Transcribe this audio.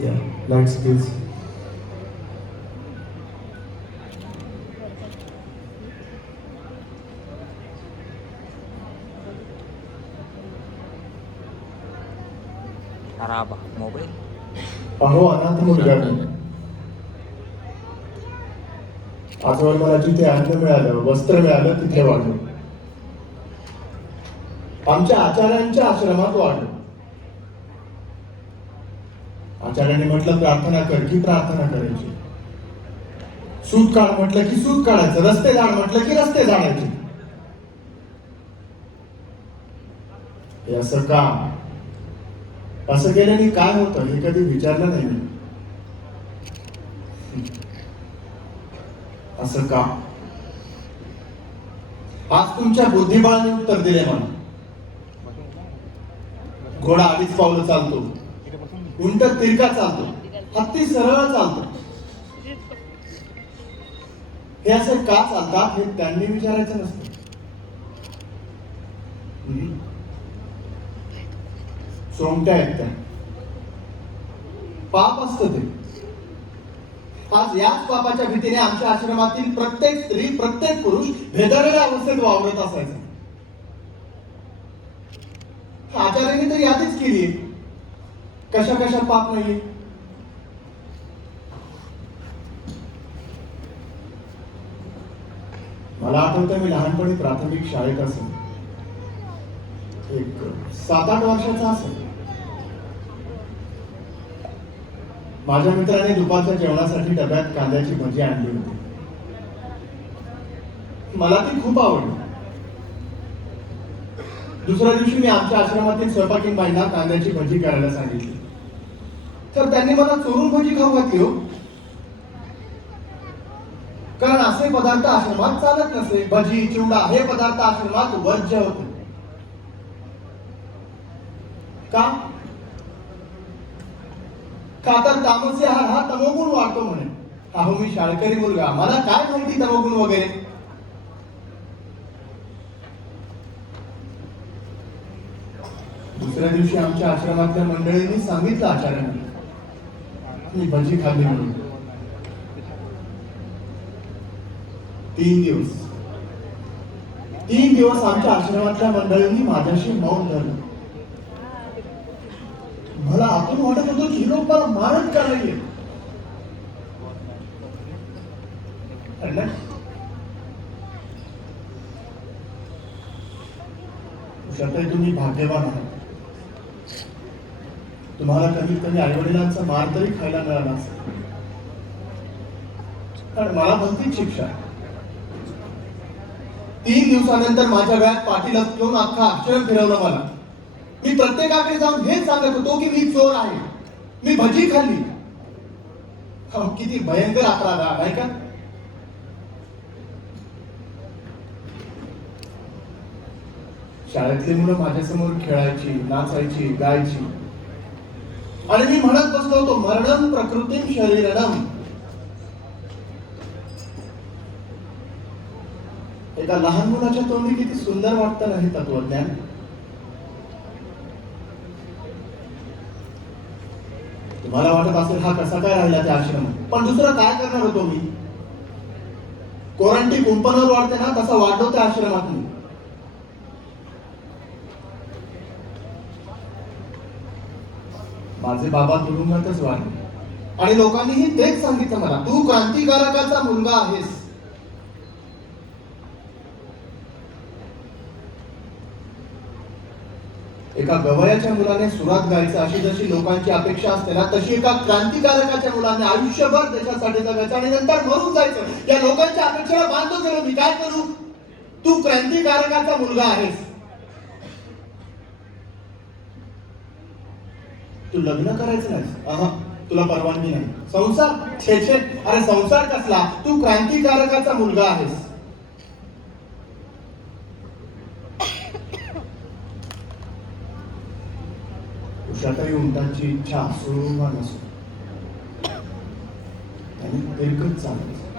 Yeah, lights please. Araba, mobile अहो अनाथ मुलगा मी. आजवर मला जिथे अन्न मिळालं, वस्त्र मिळालं, तिथे वाढलो. आमच्या आचार्यांच्या आश्रमात वाढलो. आचार्यांनी म्हटलं प्रार्थना कर, की प्रार्थना करायची. सूत काढ म्हटलं की सूत काढायचं, रस्ते झाड म्हटलं की रस्ते झाडायचे. हे असं का? असं केल्याने काय होतं हे कधी विचारलं नाही मी. असं का? आज तुमच्या बुद्धिबळाने उत्तर दिले मला. घोडा 2.5 पावलं चालतो, उंट तिरका चालतो, हत्ती सरळ चालतो. हे असे का चालतात हे त्यांनी विचारायचं नसतं. सोंगट्या आहेत त्या. पाप असतं ते. आज याच पापाच्या भीतीने आमच्या आश्रमातील प्रत्येक स्त्री, प्रत्येक पुरुष भेदरलेल्या अवस्थेत वावरत असायचा. आचार्यांनी तर यादीच केली कशा कशा पाप नाहीये. मला आठवतं मी लहानपणी प्राथमिक शाळेत असेल, एक 7-8 वर्षाचा असेल. माझ्या मित्राने दुपारच्या जेवणासाठी डब्यात कांद्याची भजी आणली होती. मला ती खूप आवडली. दुसऱ्या दिवशी मी आमच्या आश्रमातील स्वयंपाकीण बाईंना कांद्याची भजी करायला सांगितली. तर त्यांनी मला चोरून भजी खाऊ घातली हो. कारण असे पदार्थ आश्रमात चालत नसे. भजी, चिवडा हे पदार्थ आश्रमात वर्ज्य होते. का? का तर तामसी आहार हा तमोगुण वाढतो म्हणे. अहो मी शाळकरी मुलगा, मला काय माहिती तमोगुण वगैरे. दुसऱ्या दिवशी आमच्या आश्रमातल्या मंडळींनी सांगितलं आचार्यांना मी भजी खाल्ली म्हणून. 3 दिवस आमच्या आश्रमातल्या मंडळींनी माझ्याशी मौन धरलं. मला आतून वाटत होतं की लोक मला मारत का नाहीये. उषाताई तुम्ही भाग्यवान आहात. तुम्हाला कमीत कमी आई वडिलांचा मार तरी खायला मिळाला असेल. कारण मला भलतीच शिक्षा. 3 दिवसानंतर माझ्या गळ्यात पाटील घेऊन अख्खा आश्रम फिरवलं मला. मी प्रत्येकाकडे जाऊन हेच सांगत होतो की मी चोर आहे, मी भजी खाल्ली. किती भयंकर अपराध आहे का? शाळेतली मुलं माझ्यासमोर खेळायची, नाचायची, गायची आणि मी म्हणत बसलो होतो मरणम प्रकृतीम शरीरणम. एका लहान मुलाच्या तोंडी किती सुंदर वाटतं ना हे तत्वज्ञान. तुम्हाला वाटत असेल हा कसा काय राहिला त्या आश्रमात, पण दुसरं काय करणार होतो मी. कोरंटी कुंपणावर वाढते ना तसा वाढलो त्या आश्रमात मी. माझे बाबा तुरुंगातच वाढले आणि लोकांनीही तेच सांगितलं मला, तू क्रांतिकारकाचा मुलगा आहेस. एका गवयाच्या मुलाने सुरात गायचं अशी जशी लोकांची अपेक्षा असते ना, तशी एका क्रांतिकारकाच्या मुलाने आयुष्यभर देशासाठी जगायचं आणि नंतर मरून जायचं. या लोकांच्या अपेक्षेला बांधतो गेलो मी. काय करू? तू क्रांतिकारकाचा मुलगा आहेस. तू लग्न करायचं नाही, तुला परवानगी नाही. संसार छे छे, अरे संसार कसला? तू क्रांतिकारकाचा मुलगा आहेस. उषाताई उंटांची इच्छा असो वा नसो त्यांनी एकच चालत.